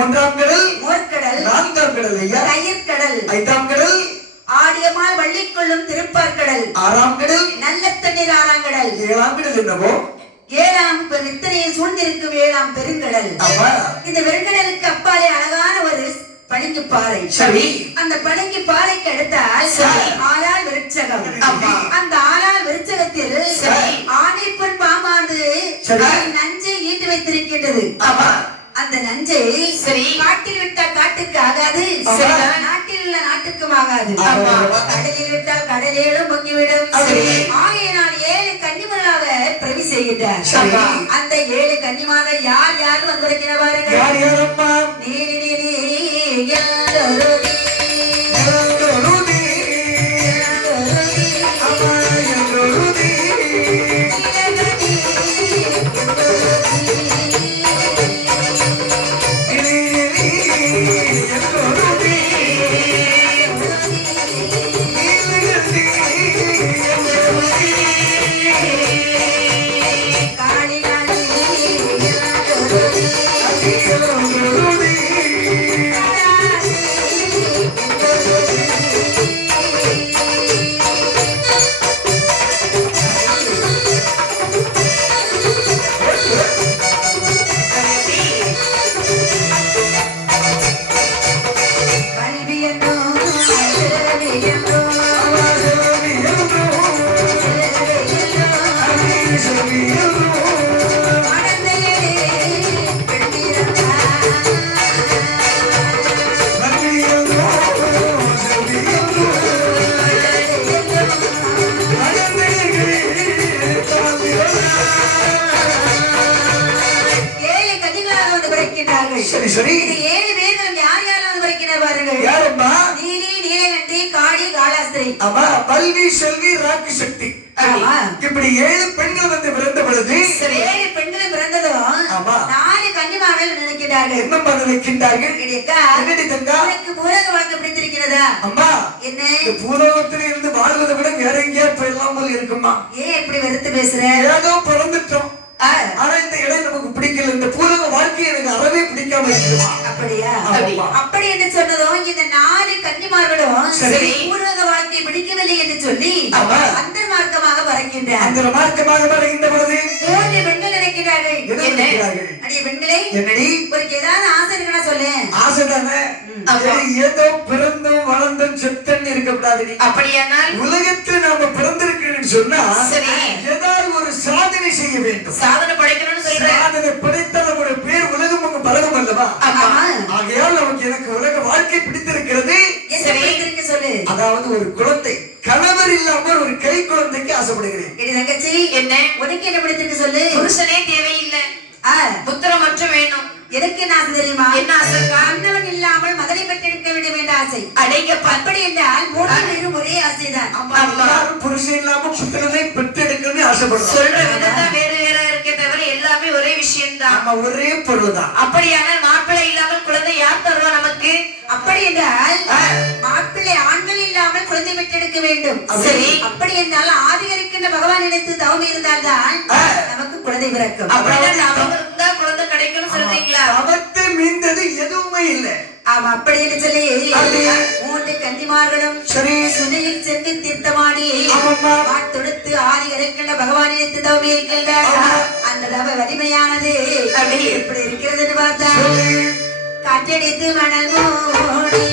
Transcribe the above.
மூன்றாம் கடல் மூர்க்கடல், நான்காம் கடல் ஐயா தயிர்கடல், ஐந்தாம் கடல் ஆடியமால் வள்ளிக்கொள்ளும் திருப்பார்கடல், ஆறாம் கடல் நல்ல தண்ணீர் ஆறாம் கடல், ஏழாம் கடல் என்னவோ ஏழாம் இத்தனையை சூழ்ந்திருக்கும் ஏழாம் பெருங்கடல். இந்த பெருங்கடலுக்கு அப்பாலே அழகான ஒரு பளிங்கு பாறை. சரி. அந்த பளிங்கு பாறைக்கு அடுத்தால் ஆறால் விருட்சகம். அந்த ஆறால் விருட்சகத்தில் ஆணை பெண் பாம்பானது நஞ்சை ஈட்டு வைத்திருக்கின்றது. அந்த நஞ்சை காட்டில் விட்டால் காட்டுக்கு ஆகாது, நாட்டில் உள்ள நாட்டுக்கும் ஆகாது. கடலில் விட்டால் கடலேலும் பொங்கிவிடும். ஆகையினால் 7 கன்னிமர்களாக பிரவி செய்கின்றார். அந்த 7 கன்னிமார்கள் யார் யார் வந்திருக்கிற பாருங்கள். நீரி நீரி யாரொருதி பல்வி செல்வி ராக்கி சக்தி இப்படி 7 பெண்கள் வந்து பிறந்த பொழுது 7 பெண்கள் பிறந்ததும் 4 கன்னிமார்கள் நினைக்கிறார்கள். என்ன பண்ண வைக்கின்றார்கள்? உனக்கு பூலோக வாழ்க்கை பிடித்திருக்கிறதா? அம்மா என்ன இந்த பூலோகத்தில் இருந்து வாழ்வதை விட வேற எங்கேயா போயிடலாமல் இருக்குமா? ஏன் இப்படி வெறுத்து பேசுற? ஏதோ பிறந்துட்டோம், ஆனா இந்த இடம் நமக்கு பிடிக்கல, இந்த பூலோக வாழ்க்கை எனக்கு அறவே பிடிக்காம இருக்குமா? அப்படியா? அப்படி என்று சொன்னதும் இந்த 4 கன்னிமார்களும் பூலோக வாழ்க்கை பிடிக்கவில்லை என்று சொல்லி அந்தர்மார்க்கமாக பறக்கின்றார். அந்தர்மார்க்கமாக பறக்கின்ற பொழுது 3 பெண்கள் நினைக்கிறார்கள். அடியே பெண்களே, என்னடி உங்களுக்கு ஏதாவது ஆசை இருக்குன்னா சொல்லு. ஆசை தானே, ஏதோ பிறந்தும் வளர்ந்தும் செத்தன்னு இருக்கக்கூடாது. அப்படியானால் உலகத்தில் நாம பிறந்திருக்கிறேன்னு சொன்னா ஏதாவது ஒரு சாதனை செய்ய வேண்டும். சாதனை படைக்கணும்னு சொல்றேன். சாதனை படைத்தால் நம்முடைய பேர் உலகம் உங்க பழகம் அல்லவா? ஆகையால் நமக்கு எனக்கு உலக வாழ்க்கை பிடித்திருக்கிறது. சொல்லு. அதாவது ஒரு குழந்தை, கணவர் இல்லாமல் ஒரு கை குழந்தைக்கு ஆசைப்படுகிறேன். தங்கச்சி, என்ன உனக்கு என்ன பிடித்திருக்கு சொல்லு. புருஷனே தேவையில்லை, புத்திரம் மட்டும் வேணும். எனக்கு என்ன ஆசை தெரியுமா? என்ன ஆசை? கணவன் இல்லாமல் மகளை பெற்றெடுக்க வேண்டும் என்ற ஆசை. அடைக்க அப்படி என்றால் 3 பேரும் ஒரே ஆசைதான். எல்லாரும் புருஷன் இல்லாமல் புத்திரனை பெற்றெடுக்கணும்னு ஆசைப்படுறோம். சொல்ற விதம் வேற வேற இருக்கே தவிர எல்லாமே ஒரே விஷயம் தான். நம்ம ஒரே பொருள் தான். அப்படியானால் மாப்பிள்ளை இல்லாமல் குழந்தை யார் தருவா நமக்கு? அப்படி என்றால் மாப்பிள்ளை ஆண்கள் இல்லாமல் குழந்தை பெற்றெடுக்க வேண்டும். சரி, அப்படி என்றால் ஆதிகரிக்கின்ற பகவான் நினைத்து தவம் இருந்தால்தான் நமக்கு குழந்தை பிறக்கும். அப்படின்னா தவம் இருந்தா குழந்தை கிடைக்கும்னு சொல்றீங்களா? தவத்தை மீந்தது எதுவுமே இல்லை. ஆமா, அப்படி என்று சொல்லி 3 கன்னிமார்களும் சுனையில் சென்று தீர்த்தமாடி தொடுத்து ஆதிகரிக்கின்ற பகவான் நினைத்து தவம் இருக்கின்றார். அந்த தவ வலிமையானது அப்படி எப்படி இருக்கிறது பார்த்தா காற்றடித்து மணல் மூடி